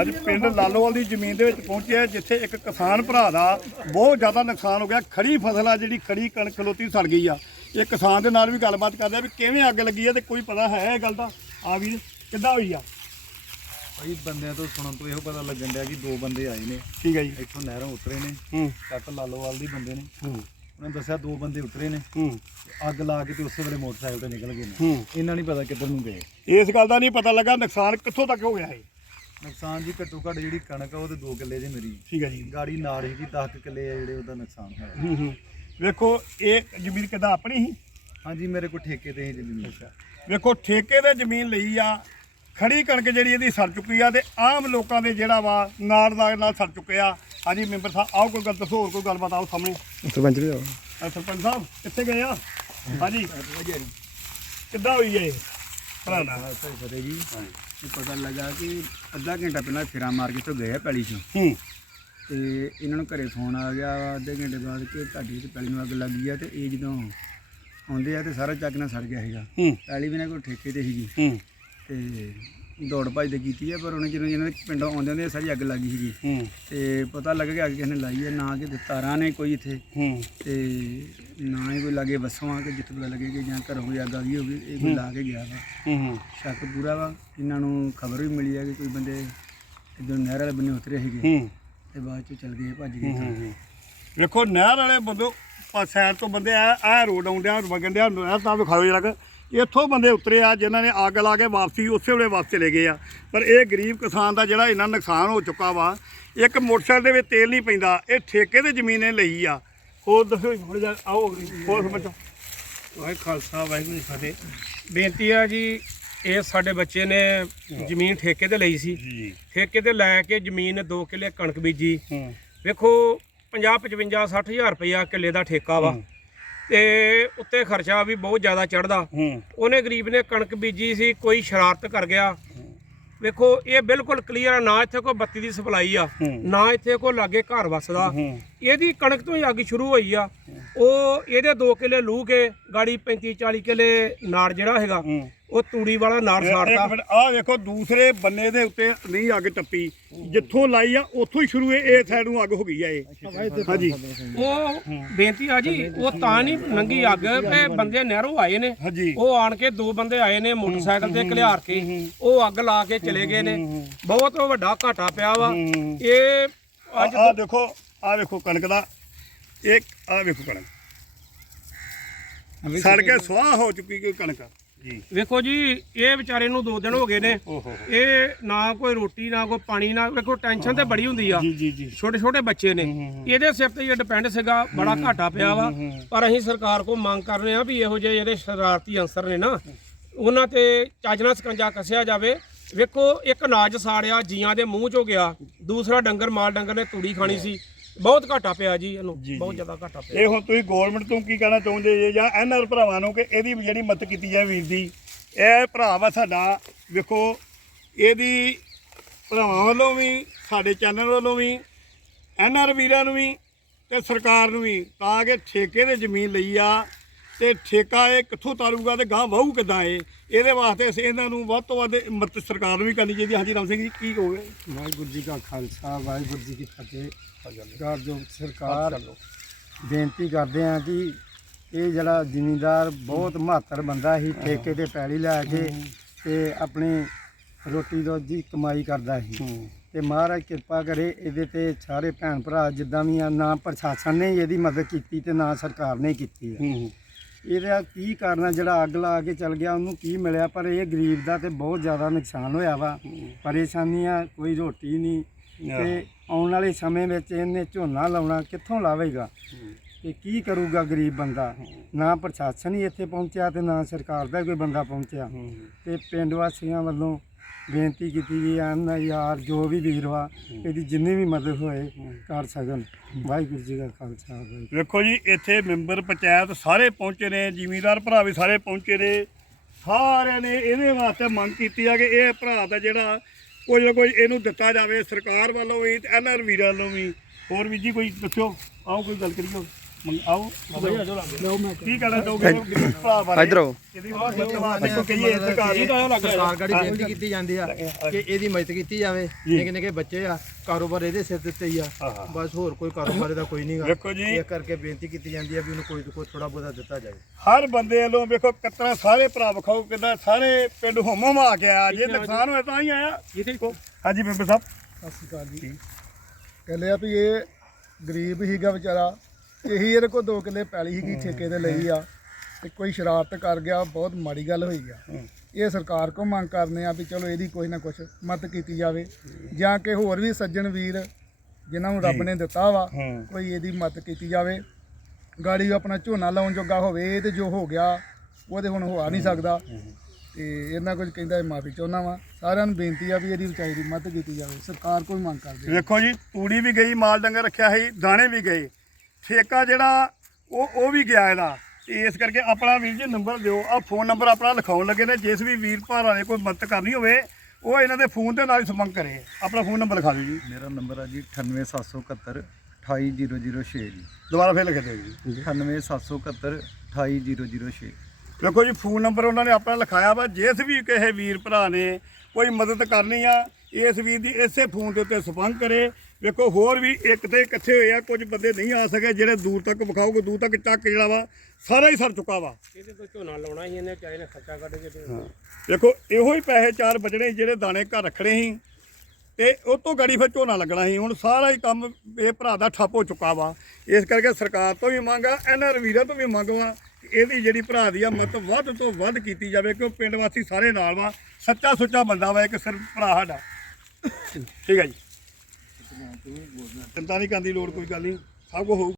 ਅੱਜ ਪਿੰਡ ਲਾਲੋਵਾਲ ਦੀ ਜ਼ਮੀਨ ਦੇ ਵਿੱਚ ਪਹੁੰਚੇ ਹਾਂ, ਜਿੱਥੇ ਇੱਕ ਕਿਸਾਨ ਭਰਾ ਦਾ ਬਹੁਤ ਜ਼ਿਆਦਾ ਨੁਕਸਾਨ ਹੋ ਗਿਆ। ਖੜੀ ਫਸਲ ਆ ਜਿਹੜੀ ਖੜੀ ਕਣਕ ਖਲੋਤੀ ਸੜ ਗਈ ਆ। ਇਹ ਕਿਸਾਨ ਦੇ ਨਾਲ ਵੀ ਗੱਲਬਾਤ ਕਰਦੇ ਆ ਵੀ ਕਿਵੇਂ ਅੱਗ ਲੱਗੀ ਆ ਤੇ ਕੋਈ ਪਤਾ ਹੈ ਇਹ ਗੱਲ ਦਾ? ਆ ਵੀਰ ਕਿੱਦਾਂ ਹੋਈ ਆ? ਭਾਈ ਬੰਦਿਆਂ ਤੋਂ ਸੁਣਨ ਤੋਂ ਇਹੋ ਪਤਾ ਲੱਗਣ ਡਿਆ ਕਿ ਦੋ ਬੰਦੇ ਆਏ ਨੇ। ਠੀਕ ਹੈ ਜੀ। ਇੱਥੋਂ ਨਹਿਰੋਂ ਉਤਰੇ ਨੇ। ਹੂੰ। ਕੱਟ ਲਾਲੋਵਾਲ ਦੀ ਬੰਦੇ ਨੇ। ਹੂੰ। ਉਹਨਾਂ ਦੱਸਿਆ ਦੋ ਬੰਦੇ ਉਤਰੇ ਨੇ। ਅੱਗ ਲਾ ਕੇ ਤੇ ਉਸੇ ਵੇਲੇ ਮੋਟਰਸਾਈਕਲ ਤੇ ਨਿਕਲ ਗਏ ਨੇ। ਇਹਨਾਂ ਨਹੀਂ ਪਤਾ ਕਿੱਧਰ ਨੂੰ ਗਏ। ਇਸ ਗੱਲ ਦਾ ਨਹੀਂ ਪਤਾ ਲੱਗਾ ਨੁਕਸਾਨ ਕਿੱਥੋਂ ਤੱਕ ਹੋ ਗਿਆ ਹੈ ਨੁਕਸਾਨ ਜੀ ਘੱਟੋ ਘੱਟ ਜਿਹੜੀ ਕਣਕ ਆ ਉਹ ਤੇ 2 ਕਿੱਲੇ ਜੇ ਮੇਰੀ ਠੀਕ ਹੈ ਜੀ। ਗਾੜੀ ਨਾੜ ਹੀ 10 ਕਿੱਲੇ ਆ ਜਿਹੜੇ ਉਹਦਾ ਨੁਕਸਾਨ ਹੋਇਆ। ਹੂੰ ਹੂੰ। ਵੇਖੋ ਇਹ ਜ਼ਮੀਨ ਕਿੱਦਾਂ ਆਪਣੀ ਸੀ? ਹਾਂਜੀ ਮੇਰੇ ਕੋਲ ਠੇਕੇ ਤੇ ਹੀ ਜ਼ਮੀਨ। ਵੇਖੋ ਠੇਕੇ ਤੇ ਜ਼ਮੀਨ ਲਈ ਆ ਖੜੀ ਕਣਕ ਜਿਹੜੀ ਇਹਦੀ ਸੜ ਚੁੱਕੀ ਆ ਤੇ ਆਮ ਲੋਕਾਂ ਦੇ ਜਿਹੜਾ ਵਾ ਨਾੜ ਦਾ ਨਾਲ ਸੜ ਚੁੱਕਿਆ। ਹਾਂਜੀ ਮੈਂਬਰ ਸਾਹਿਬ ਆਓ ਕੋਈ ਗੱਲ ਦੱਸੋ ਹੋਰ ਕੋਈ ਗੱਲਬਾਤ ਆਓ ਸਾਹਮਣੇ। ਸਰਪੰਚ ਵੀ ਆਓ। ਸਰਪੰਚ ਸਾਹਿਬ ਕਿੱਥੇ ਗਏ ਆ? ਹਾਂਜੀ। ਕਿੱਦਾਂ ਹੋਈ ਹੈ ਇਹ? ਭਰਾ ਨਾਲ ਫਤਿਹ ਜੀ। ਇਹ ਪਤਾ ਲੱਗਾ ਕਿ ਅੱਧਾ ਘੰਟਾ ਪਹਿਲਾਂ ਫੇਰਾ ਮਾਰ ਕੇ ਤੋਂ ਗਏ ਆ ਪੈਲੀ 'ਚੋਂ। ਹੂੰ। ਤੇ ਇਹਨਾਂ ਨੂੰ ਘਰੇ ਫੋਨ ਆ ਗਿਆ ਅੱਧੇ ਘੰਟੇ ਬਾਅਦ ਕਿ ਤੁਹਾਡੀ ਤੇ ਪੈਲੀ ਨੂੰ ਅੱਗ ਲੱਗੀ ਆ ਤੇ ਇਹ ਜਦੋਂ ਆਉਂਦੇ ਆ ਤੇ ਸਾਰਾ ਚੱਕ ਨਾਲ ਸੜ ਗਿਆ ਹੈਗਾ ਪੈਲੀ ਵੀ ਨਾ ਕੋਈ ਠੇਕੇ ਤੇ ਸੀਗੀ। ਹੂੰ। ਤੇ ਦੌੜ ਭੱਜ ਤੇ ਕੀਤੀ ਆ ਪਰ ਉਹਨੇ ਜਦੋਂ ਜਿਹਨਾਂ ਦੇ ਪਿੰਡੋਂ ਆਉਂਦੇ ਹੁੰਦੇ ਸਾਰੀ ਅੱਗ ਲੱਗੀ ਸੀਗੀ। ਹੂੰ। ਤੇ ਪਤਾ ਲੱਗਾ ਕਿ ਅੱਗ ਕਿਸੇ ਨੇ ਲਾਈ ਹੈ ਨਾ ਕਿ ਤਾਰਾਂ ਨੇ ਕੋਈ ਇੱਥੇ। ਹੂੰ। ਤੇ ਨਾ ਹੀ ਕੋਈ ਲਾਗੇ ਬੱਸਾਂ ਆ ਕੇ ਜਿੱਥੇ ਪਤਾ ਲੱਗੇ ਕਿ ਜਾਂ ਘਰੋਂ ਕੋਈ ਅੱਗ ਆ ਗਈ ਹੋਵੇ ਇਹ ਕੋਈ ਲਾ ਕੇ ਗਿਆ ਵਾ। ਹੂੰ ਹੂੰ। ਸ਼ੱਕ ਪੂਰਾ ਵਾ। ਇਹਨਾਂ ਨੂੰ ਖਬਰ ਵੀ ਮਿਲੀ ਹੈ ਕਿ ਕੋਈ ਬੰਦੇ ਇਦੋਂ ਨਹਿਰ ਵਾਲੇ ਬੰਨੇ ਉਤਰੇ ਸੀਗੇ। ਹੂੰ। ਤੇ ਬਾਅਦ ਚ ਚਲ ਗਏ ਭੱਜ ਗਏ ਘਰ। ਵੇਖੋ ਨਹਿਰ ਵਾਲੇ ਬੰਦੋ ਸਾਈਡ ਤੋਂ ਬੰਦੇ ਆ ਆ ਰੋਡ ਆਉਂਦਿਆਂ ਵਗਣ ਡਿਆ ਨਹਿਰ ਤਾਂ ਵਿਖਾਓ ਜਰਾ ਕੁ। ਇੱਥੋਂ ਬੰਦੇ ਉਤਰੇ ਆ ਜਿਨ੍ਹਾਂ ਨੇ ਅੱਗ ਲਾ ਕੇ ਵਾਪਸੀ ਉਸੇ ਵੇਲੇ ਵਾਪਸ ਚਲੇ ਗਏ ਆ। ਪਰ ਇਹ ਗਰੀਬ ਕਿਸਾਨ ਦਾ ਜਿਹੜਾ ਇੰਨਾ ਨੁਕਸਾਨ ਹੋ ਚੁੱਕਾ ਵਾ ਇੱਕ ਮੋਟਰਸਾਈਕਲ ਦੇ ਵਿੱਚ ਤੇਲ ਨਹੀਂ ਪੈਂਦਾ ਇਹ ਠੇਕੇ ਤੇ ਜ਼ਮੀਨ ਇਹ ਲਈ ਆ। ਹੋਰ ਦੱਸੋ ਥੋੜਾ ਜਿਹਾ ਆਓ ਹੋਰ ਸਮਝੋ ਵਾਹਿਗੁਰੂ ਖਾਲਸਾ ਵਾਹਿਗੁਰੂ ਜੀ ਫਤਿਹ। ਬੇਨਤੀ ਆ ਜੀ ਇਹ ਸਾਡੇ ਬੱਚੇ ਨੇ ਜ਼ਮੀਨ ਠੇਕੇ ਤੇ ਲਈ ਸੀ। ਜੀ। ਠੇਕੇ ਤੇ ਲੈ ਕੇ ਜ਼ਮੀਨ 2 ਕਿੱਲੇ ਕਣਕ ਬੀਜੀ। ਵੇਖੋ 50 55 60000 ਰੁਪਇਆ ਕਿੱਲੇ ਦਾ ਠੇਕਾ ਵਾ। ਤੇ ਉੱਤੇ ਖਰਚਾ ਵੀ ਬਹੁਤ ਜ਼ਿਆਦਾ ਚੜਦਾ ਹੂੰ। ਉਹਨੇ ਗਰੀਬ ਨੇ ਕਣਕ ਬੀਜੀ ਸੀ ਕੋਈ ਸ਼ਰਾਰਤ ਕਰ ਗਿਆ। ਵੇਖੋ ਇਹ ਬਿਲਕੁਲ ਕਲੀਅਰ ਆ ਨਾ ਇੱਥੇ ਕੋਈ ਬੱਤੀ ਦੀ ਸਪਲਾਈ ਆ। ਨਾ ਇੱਥੇ ਕੋਈ ਲਾਗੇ ਘਰ ਵਸਦਾ। ਇਹਦੀ ਕਣਕ ਤੋਂ ਹੀ ਅੱਗ ਸ਼ੁਰੂ ਹੋਈ ਆ। ਉਹ ਇਹਦੇ 2 ਕਿੱਲੇ ਲੂ ਕੇ ਗਾੜੀ 35 40 ਕਿੱਲੇ ਨਾੜ ਜਿਹੜਾ ਹੈਗਾ ਉਹ ਤੂੜੀ ਵਾਲਾ ਨਾੜ ਸਾੜਤਾ। ਆਹ ਵੇਖੋ ਦੂਸਰੇ ਬੰਨੇ ਦੇ ਉੱਤੇ ਨਹੀਂ ਅੱਗ ਟੱਪੀ। ਜਿੱਥੋਂ ਲਾਈ ਆ ਉੱਥੋਂ ਹੀ ਸ਼ੁਰੂ ਇਹ ਇਹ ਸਾਈਡ ਨੂੰ ਅੱਗ ਹੋ ਗਈ ਆ ਇਹ। ਹਾਂਜੀ। ਉਹ ਬੇਨਤੀ ਆ ਜੀ ਉਹ ਤਾਂ ਨਹੀਂ ਨੰਗੀ ਅੱਗ ਤੇ ਬੰਦੇ ਨਹਿਰੋਂ ਆਏ ਨੇ। ਉਹ ਆਣ ਕੇ ਦੋ ਬੰਦੇ ਆਏ ਨੇ ਮੋਟਰਸਾਈਕਲ ਤੇ ਘਲਿਆਰ ਕੇ। ਉਹ ਅੱਗ ਲਾ ਕੇ ਚਲੇ ਗਏ ਨੇ। ਬਹੁਤ ਵੱਡਾ ਘਾਟਾ ਪਿਆ ਵਾ। ਇਹ ਅੱਜ ਆ ਦੇਖੋ ਆ ਵੇਖੋ ਕਣਕ ਦਾ। ਇੱਕ ਆ ਵੇਖੋ ਕਣਕ। ਸੜ ਕੇ ਸੁਆਹ ਹੋ ਚੁੱਕੀ ਕੋਈ ਕਣਕ। ਜੀ। ਵੇਖੋ ਜੀ ਇਹ ਵਿਚਾਰੇ ਨੂੰ 2 ਦਿਨ ਹੋ ਗਏ ਨੇ। ਇਹ ਨਾ ਕੋਈ ਰੋਟੀ ਨਾ ਕੋਈ ਪਾਣੀ ਨਾ ਵੇਖੋ ਟੈਨਸ਼ਨ ਤੇ ਬੜੀ ਹੁੰਦੀ ਆ। ਜੀ ਜੀ ਜੀ। ਛੋਟੇ ਛੋਟੇ ਬੱਚੇ ਨੇ। ਇਹਦੇ ਸਿਰ ਤੇ ਇਹ ਡਿਪੈਂਡ ਸੀਗਾ ਬੜਾ ਘਾਟਾ ਪਿਆ ਵਾ। ਪਰ ਅਸੀਂ ਸਰਕਾਰ ਕੋ ਮੰਗ ਕਰ ਰਹੇ ਆ ਵੀ ਇਹੋ ਜਿਹੇ ਜਿਹੜੇ ਸ਼ਰਾਰਤੀ ਅੰਸਰ ਨੇ ਨਾ ਉਹਨਾਂ ਤੇ ਚੱਜ ਨਾਲ ਸਕੰਜਾ ਕੱਸਿਆ ਜਾਵੇ। ਵੇਖੋ ਇੱਕ ਅਨਾਜ ਸਾੜਿਆ ਜੀਆਂ ਦੇ ਮੂੰਹ ਚੋਂ ਗਿਆ। ਦੂਸਰਾ ਡੰਗਰ ਮਾਲ ਡੰਗਰ ਨੇ ਤੂੜੀ ਖਾਣੀ ਸੀ। ਬਹੁਤ ਘਾਟਾ ਪਿਆ ਜੀ ਇਹਨੂੰ ਬਹੁਤ ਜ਼ਿਆਦਾ ਘਾਟਾ ਪਿਆ। ਇਹ ਹੁਣ ਤੁਸੀਂ ਗਵਰਨਮੈਂਟ ਤੋਂ ਕੀ ਕਹਿਣਾ ਚਾਹੁੰਦੇ ਜੇ ਜਾਂ ਐਨਆਰ ਭਰਾਵਾਂ ਨੂੰ ਕਿ ਇਹਦੀ ਵੀ ਜਿਹੜੀ ਮਦਦ ਕੀਤੀ ਜਾਵੇ ਵੀਰ ਦੀ? ਇਹ ਭਰਾ ਵਾ ਸਾਡਾ ਵੇਖੋ ਇਹਦੀ ਭਰਾਵਾਂ ਵੱਲੋਂ ਵੀ ਸਾਡੇ ਚੈਨਲ ਵੱਲੋਂ ਵੀ ਐਨਆਰ ਵੀਰਾਂ ਨੂੰ ਵੀ ਤੇ ਸਰਕਾਰ ਨੂੰ ਵੀ ਤਾਂ ਕਿ ਠੇਕੇ ਤੇ ਜ਼ਮੀਨ ਲਈ ਆ ਤੇ ਠੇਕਾ ਇਹ ਕਿੱਥੋਂ ਤਾਰੂਗਾ ਤੇ ਗਾਂ ਵਾਹੂ ਕਿੱਦਾਂ ਇਹ? ਇਹਦੇ ਵਾਸਤੇ ਅਸੀਂ ਇਹਨਾਂ ਨੂੰ ਵੱਧ ਤੋਂ ਵੱਧ ਮਦਦ ਸਰਕਾਰ ਨੂੰ ਵੀ ਕਰਨੀ ਚਾਹੀਦੀ ਹਾਂਜੀ ਰਾਮ ਸਿੰਘ ਜੀ ਕੀ ਕਹੋਗੇ? ਵਾਹਿਗੁਰੂ ਜੀ ਕਾ ਖਾਲਸਾ ਵਾਹਿਗੁਰੂ ਜੀ ਕੀ ਫਤਿਹ। ਸਰਕਾਰ ਜੋ ਸਰਕਾਰ ਬੇਨਤੀ ਕਰਦੇ ਆ ਕਿ ਇਹ ਜਿਹੜਾ ਜ਼ਿਮੀਂਦਾਰ ਬਹੁਤ ਮਹੱਤਰ ਬੰਦਾ ਸੀ ਠੇਕੇ ਤੇ ਪੈਲੀ ਲੈ ਕੇ ਤੇ ਆਪਣੀ ਰੋਟੀ ਰੋਜੀ ਕਮਾਈ ਕਰਦਾ ਸੀ। ਤੇ ਮਹਾਰਾਜ ਕਿਰਪਾ ਕਰੇ ਇਹਦੇ ਤੇ ਸਾਰੇ ਭੈਣ ਭਰਾ ਜਿੱਦਾਂ ਵੀ ਆ ਨਾ ਪ੍ਰਸ਼ਾਸਨ ਨੇ ਇਹਦੀ ਮਦਦ ਕੀਤੀ ਤੇ ਨਾ ਸਰਕਾਰ ਨੇ ਕੀਤੀ ਹੂੰ। ਇਹਦਾ ਕੀ ਕਰਨਾ ਜਿਹੜਾ ਅੱਗ ਲਾ ਕੇ ਚਲ ਗਿਆ ਉਹਨੂੰ ਕੀ ਮਿਲਿਆ? ਪਰ ਇਹ ਗਰੀਬ ਦਾ ਤੇ ਬਹੁਤ ਜ਼ਿਆਦਾ ਨੁਕਸਾਨ ਹੋਇਆ ਵਾ। ਪਰੇਸ਼ਾਨੀਆਂ ਕੋਈ ਰੋਟੀ ਨਹੀਂ। ਤੇ ਆਉਣ ਵਾਲੇ ਸਮੇਂ ਵਿੱਚ ਇਹਨੇ ਝੋਨਾ ਲਾਉਣਾ ਕਿੱਥੋਂ ਲਾਵੇਗਾ? ਤੇ ਕੀ ਕਰੂਗਾ ਗਰੀਬ ਬੰਦਾ? ਨਾ ਪ੍ਰਸ਼ਾਸਨ ਹੀ ਇੱਥੇ ਪਹੁੰਚਿਆ ਤੇ ਨਾ ਸਰਕਾਰ ਦਾ ਕੋਈ ਬੰਦਾ ਪਹੁੰਚਿਆ। ਤੇ ਪਿੰਡ ਵਾਸੀਆਂ ਵੱਲੋਂ ਬੇਨਤੀ ਕੀਤੀ ਗਈ ਹਨ ਯਾਰ ਜੋ ਵੀ ਵੀਰ ਵਾ ਇਹਦੀ ਜਿੰਨੀ ਵੀ ਮਦਦ ਹੋਏ ਕਰ ਸਕਣ। ਵਾਹਿਗੁਰੂ ਜੀ ਕਾ ਖਾਲਸਾ ਵਾਹਿਗੁਰੂ। ਵੇਖੋ ਜੀ ਇੱਥੇ ਮੈਂਬਰ ਪੰਚਾਇਤ ਸਾਰੇ ਪਹੁੰਚੇ ਨੇ ਜ਼ਿਮੀਂਦਾਰ ਭਰਾ ਵੀ ਸਾਰੇ ਪਹੁੰਚੇ ਨੇ। ਸਾਰਿਆਂ ਨੇ ਇਹਦੇ ਵਾਸਤੇ ਮੰਗ ਕੀਤੀ ਆ ਕਿ ਇਹ ਭਰਾ ਦਾ ਜਿਹੜਾ ਕੁਝ ਨਾ ਕੁਝ ਇਹਨੂੰ ਦਿੱਤਾ ਜਾਵੇ ਸਰਕਾਰ ਵੱਲੋਂ ਵੀ ਤੇ ਐਨਆਰ ਵੀਰਾਂ ਵੱਲੋਂ ਵੀ। ਹੋਰ ਵੀ ਜੀ ਕੋਈ ਦੱਸਿਓ ਆਓ ਕੋਈ ਗੱਲ ਕਰੀਓ ਆਓ। ਕੀ ਕਹਿਣਾ ਚਾਹੋਗੇ? ਗਰੀਬ ਭਰਾ ਬਾਰੇ। ਇੱਧਰ ਆਓ। ਇਹਦੀ ਮਤਲਬ ਦੇਖੋ ਕਹੀਏ ਸਰਕਾਰ ਨੂੰ ਸਰਕਾਰ ਗਾੜੀ ਬੇਨਤੀ ਕੀਤੀ ਜਾਂਦੀ ਆ ਕਿ ਇਹਦੀ ਮਦਦ ਕੀਤੀ ਜਾਵੇ। ਨਿੱਕੇ ਨਿੱਕੇ ਬੱਚੇ ਆ ਕਾਰੋਬਾਰ ਇਹਦੇ ਸਿਰ ਦੇ ਉੱਤੇ ਹੀ ਆ। ਬਸ ਹੋਰ ਕੋਈ ਕਾਰੋਬਾਰ ਇਹਦਾ ਕੋਈ ਨਹੀਂਗਾ ਵੇਖੋ ਜੀ। ਇਹ ਕਰਕੇ ਬੇਨਤੀ ਕੀਤੀ ਜਾਂਦੀ ਆ ਵੀ ਉਹਨੂੰ ਕੋਈ ਕੋਈ ਥੋੜਾ ਬਹੁਤਾ ਦਿੱਤਾ ਜਾਵੇ। ਹਰ ਬੰਦੇ ਵੱਲੋਂ ਵੇਖੋ ਕਿਤਨਾ ਸਾਰੇ ਭਰਾ ਵਿਖਾਓ ਕਿਦਾਂ ਸਾਰੇ ਪਿੰਡ ਹੋਮੋ ਮਾ ਕੇ ਆਇਆ। ਜੇ ਨੁਕਸਾਨ ਹੋਇਆ ਤਾਂ ਹੀ ਆਇਆ। ਇਹਦੇ ਹਾਂਜੀ ਮੈਂਬਰ ਸਾਹਿਬ। ਸਤਿ ਸ਼੍ਰੀ ਅਕਾਲ ਜੀ। ਕਹਿੰਦੇ ਆ ਵੀ ਇਹ ਗਰੀਬ ਹੀਗਾ ਵਿਚਾਰਾ ਇਹੀ ਇਹਦੇ ਕੋਲ ਦੋ ਕਿੱਲੇ ਪੈਲੀ ਸੀਗੀ ਠੇਕੇ ਤੇ ਲਈ ਆ। ਤੇ ਕੋਈ ਸ਼ਰਾਰਤ ਕਰ ਗਿਆ ਬਹੁਤ ਮਾੜੀ ਗੱਲ ਹੋਈ ਆ। ਇਹ ਸਰਕਾਰ ਕੋ ਮੰਗ ਕਰਨੇ ਆ ਵੀ ਚਲੋ ਇਹਦੀ ਕੋਈ ਨਾ ਕੁਛ ਮਦਦ ਕੀਤੀ ਜਾਵੇ। ਜਾਂ ਕਿ ਹੋਰ ਵੀ ਸੱਜਣ ਵੀਰ ਜਿਨ੍ਹਾਂ ਨੂੰ ਰੱਬ ਨੇ ਦਿੱਤਾ ਵਾ। ਕੋਈ ਇਹਦੀ ਮਦਦ ਕੀਤੀ ਜਾਵੇ। ਗਾੜੀ ਉਹ ਆਪਣਾ ਝੋਨਾ ਲਾਉਣ ਜੋਗਾ ਹੋਵੇ ਇਹ ਤੇ ਜੋ ਹੋ ਗਿਆ ਉਹਦੇ ਹੁਣ ਹੋ ਆ ਨਹੀਂ ਸਕਦਾ। ਤੇ ਇਹਨਾਂ ਕੁਝ ਕਹਿੰਦਾ ਮਾਫੀ ਚਾਹੁੰਦਾ ਵਾਂ। ਸਾਰਿਆਂ ਨੂੰ ਬੇਨਤੀ ਆ ਵੀ ਇਹਦੀ ਵਿਚਾਰੀ ਦੀ ਮਦਦ ਕੀਤੀ ਜਾਵੇ। ਸਰਕਾਰ ਕੋਈ ਮੰਗ ਕਰਦੇ ਵੇਖੋ ਜੀ ਤੂੜੀ ਵੀ ਗਈ ਮਾਲ ਡੰਗਰ ਰੱਖਿਆ ਸੀ ਦਾਣੇ ਵੀ ਗਏ। ਠੇਕਾ ਜਿਹੜਾ ਉਹ ਉਹ ਵੀ ਗਿਆ ਇਹਦਾ। ਇਸ ਕਰਕੇ ਆਪਣਾ ਵੀਰ ਜੀ ਨੰਬਰ ਦਿਓ। ਆ ਫੋਨ ਨੰਬਰ ਆਪਣਾ ਲਿਖਾਉਣ ਲੱਗੇ ਨੇ। ਜਿਸ ਵੀ ਵੀਰ ਭਰਾ ਨੇ ਕੋਈ ਮਦਦ ਕਰਨੀ ਹੋਵੇ ਉਹ ਇਹਨਾਂ ਦੇ ਫੋਨ ਦੇ ਨਾਲ ਹੀ ਸੰਪਰਕ ਕਰੇ। ਆਪਣਾ ਫੋਨ ਨੰਬਰ ਲਿਖਾ ਦਿਓ ਜੀ। ਮੇਰਾ ਨੰਬਰ ਆ ਜੀ 98771 28006 ਜੀ। ਦੁਬਾਰਾ ਫੇਰ ਲਿਖ ਦਿਓ ਜੀ। 98771 28006 ਵੇਖੋ ਜੀ ਫੋਨ ਨੰਬਰ ਉਹਨਾਂ ਨੇ ਆਪਣਾ ਲਿਖਾਇਆ ਵਾ। ਜਿਸ ਵੀ ਕਿਸੇ ਵੀਰ ਭਰਾ ਨੇ ਕੋਈ ਮਦਦ ਕਰਨੀ ਆ ਇਸ ਵੀਰ ਦੀ ਇਸੇ ਫੋਨ ਦੇ ਉੱਤੇ ਸੰਪਰਕ ਕਰੇ। ਵੇਖੋ ਹੋਰ ਵੀ ਇੱਕ ਤੇ ਇਕੱਠੇ ਹੋਏ ਆ ਕੁਝ ਬੰਦੇ ਨਹੀਂ ਆ ਸਕੇ ਜਿਹੜੇ ਦੂਰ ਤੱਕ ਵਿਖਾਓਗੇ ਦੂਰ ਤੱਕ ਚੱਕ ਜਿਹੜਾ ਵਾ ਸਾਰਾ ਹੀ ਸਰ ਚੁੱਕਾ ਵਾ। ਇਹਦੇ ਤੋਂ ਝੋਨਾ ਲਾਉਣਾ ਹੀ ਇਹਨੇ ਚਾਹੇ ਨੇ ਖਰਚਾ ਕੱਢ ਕੇ ਵੇਖੋ ਇਹੋ ਹੀ ਪੈਸੇ ਚਾਰ ਬਚਣੇ ਜਿਹੜੇ ਦਾਣੇ ਘਰ ਰੱਖਣੇ ਸੀ ਤੇ ਉਹ ਤੋਂ ਗਾੜੀ ਫਿਰ ਝੋਨਾ ਲੱਗਣਾ ਸੀ। ਹੁਣ ਸਾਰਾ ਹੀ ਕੰਮ ਇਹ ਭਰਾ ਦਾ ਠੱਪ ਹੋ ਚੁੱਕਾ ਵਾ। ਇਸ ਕਰਕੇ ਸਰਕਾਰ ਤੋਂ ਵੀ ਮੰਗ ਇਹਨਾਂ ਵੀਰਾਂ ਤੋਂ ਵੀ ਮੰਗ ਵਾ ਕਿ ਇਹਦੀ ਜਿਹੜੀ ਭਰਾ ਦੀ ਆ ਮਤ ਵੱਧ ਤੋਂ ਵੱਧ ਕੀਤੀ ਜਾਵੇ ਕਿਉਂ ਪਿੰਡ ਵਾਸੀ ਸਾਰੇ ਨਾਲ ਵਾ ਸੱਚਾ ਸੁੱਚਾ ਬੰਦਾ ਵਾ ਇੱਕ ਸਿਰਫ ਭਰਾ ਸਾਡਾ। ਠੀਕ ਹੈ ਜੀ। ਚਿੰਤਾ ਨਹੀਂ ਕਰਨ ਦੀ ਲੋੜ ਕੋਈ ਗੱਲ ਨਹੀਂ। ਸਭ ਕੁਝ ਹੋਊ।